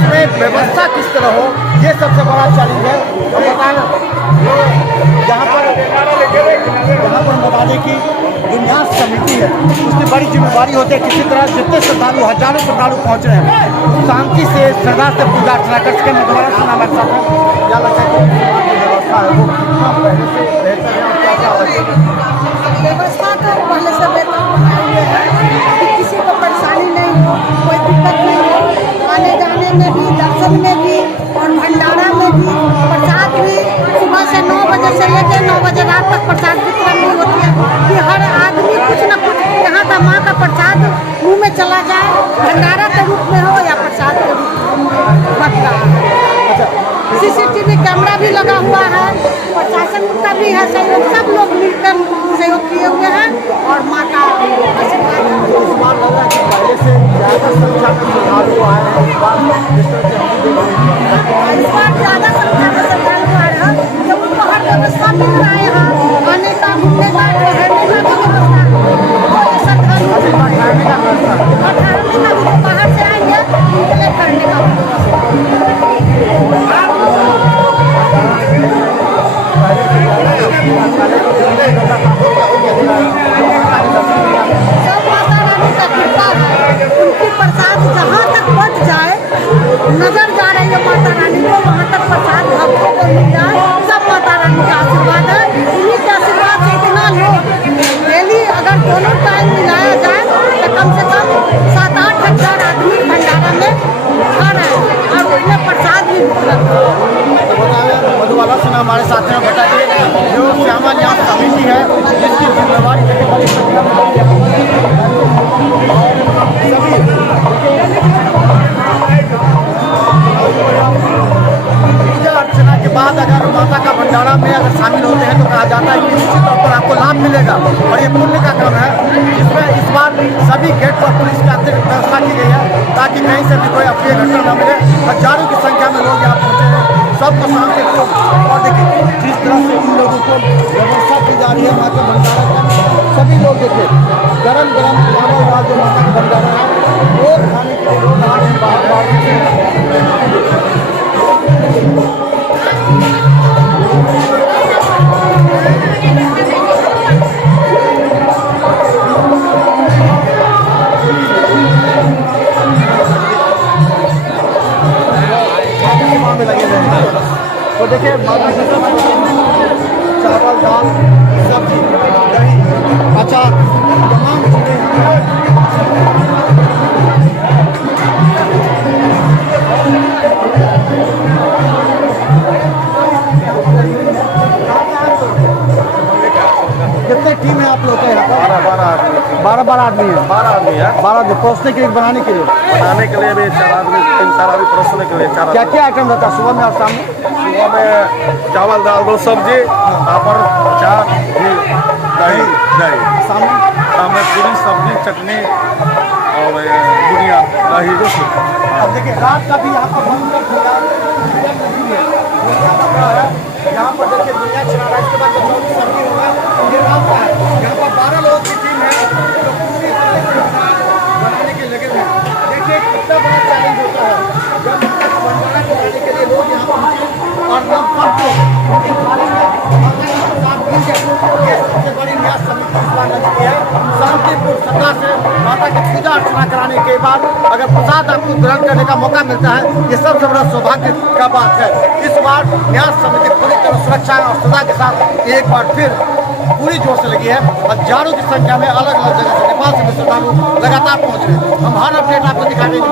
उसमें व्यवस्था किस तरह हो, ये सबसे बड़ा चैलेंज है। हम बताएं यहाँ पर बता दें कि जो न्यास समिति है उसकी बड़ी जिम्मेदारी होती है किसी तरह जितने श्रद्धालु हजारों श्रद्धालु पहुँच रहे हैं शांति से श्रद्धा से पूजा अर्चना कर सके। मैं दोबारा सुना हमारे साथ है क्या लगता है कि व्यवस्था है वो कितना पहले से बेहतर है और क्या क्या व्यवस्था तो पहले से बेहतर बनाए हुए है कि किसी को परेशानी नहीं हो, कोई दिक्कत नहीं हो, आने जाने में भी, दर्शन में भी और भंडारा में भी। प्रसाद भी सुबह से 9 बजे से लेकर 9 बजे रात तक प्रसाद वितरण भी होती है कि हर आदमी कुछ न कुछ यहाँ का माँ का प्रसाद मुँह में चला जाए, भंडारा के रूप में हो या प्रसाद के रूप में बच रहा है। CCTV कैमरा भी लगा हुआ है, प्रशासन का भी है सहयोग, सब लोग मिलकर सहयोग किए हुए हैं और माँ का आशीर्वाद है। इस बार लग रहा है कि पहले से ज़्यादा संख्या में श्रद्धालु आए हैं। इस बार ज़्यादा संख्या में श्रद्धालु आ रहे हैं जब उनको हर व्यवस्था मिल रहा है यहाँ आने का, घूमने का, रहने का भी व्यवस्था है। श्रद्धालु बाहर से आएंगे उनके लिए करने का सब माता रानी का कृपा है। उनकी प्रसाद जहाँ तक पहुँच जाए, नजर जा रही है माता रानी को, वहाँ तक प्रसाद भक्तों को मिल जाए, सब माता रानी का आशीर्वाद है। उन्हीं के आशीर्वाद से इतना लोग डेली अगर दोनों टाइम मिलाया जाए तो कम से कम 7-8 हज़ार आदमी भंडारा में खा रहे हैं और उसमें प्रसाद भी उपलब्ध है। मधुबाला सिन्हा हमारे साथ हैं। बताइए जो श्यामा न्यास समिति है जिसकी जिम्मेवारी पूजा अर्चना के बाद अगर माता का भंडारा में अगर शामिल होते हैं तो कहा जाता है कि निश्चित तौर पर आपको लाभ मिलेगा और ये पुण्य का क्रम है जिसमें इस बार सभी गेट पर पुलिस की अतिरिक्त व्यवस्था की गई है ताकि कहीं से भी कोई अप्रिय घटना न मिले। हजारों की संख्या में लोग यहाँ पहुँचे हैं, सबको शांति और देखिए जिस तरह से इन लोगों को व्यवस्था की जा रही है माँ के भंडारा का। सभी लोग देखिए गरम गरम खाना हुआ जो माता का भंडारा है वो खाने के लिए लोग आ रहे हैं बाहर में लगे हुए हैं। तो देखिए चावल दाल सब्जी दही अचार तमाम चीज़ें कितने टीम है आप लोग का यहाँ पर? 12 आदमी है। 12 आदमी परोसने के लिए बनाने के लिए भी 4 आदमी 3-4 आदमी परोसने के लिए 4 आदमी। क्या क्या आइटम रहता है सुबह में और शाम में? सुबह में चावल दाल 2 सब्जी पापड़ अचार दही शाम में पूरी सब्जी चटनी और बुनिया दही। अब देखिए रात का भी यहाँ पर यहाँ पर देखिए दुनिया चला रहा है। इसके बाद जो सब्जी होगा ये रात का है। यहाँ पर 12 लोगों की टीम है जो पूरी तरह से बनाने के लगे हुए हैं। देखिए कितना बड़ा चैलेंज होता है जब माता का भंडारा बनाने के लिए लोग यहाँ पहुँचे और लगभग उनकी थाली में माता का प्रसाद मिल जाए। ये सबसे बड़ी न्यास समिति इस बार लगी है। शांतिपूर्ण श्रद्धा से माता की पूजा अर्चना कराने के बाद अगर प्रसाद आपको ग्रहण करने का मौका मिलता है ये सबसे बड़ा सौभाग्य का बात है। इस बार न्यास समिति पूरी तरह सुरक्षा और श्रद्धा के साथ एक बार फिर पूरी जोर से लगी है। हजारों की संख्या में अलग अलग जगह से नेपाल से भी श्रद्धालु लगातार पहुंच रहे हैं। हम हर अपडेट आपको दिखा देंगे।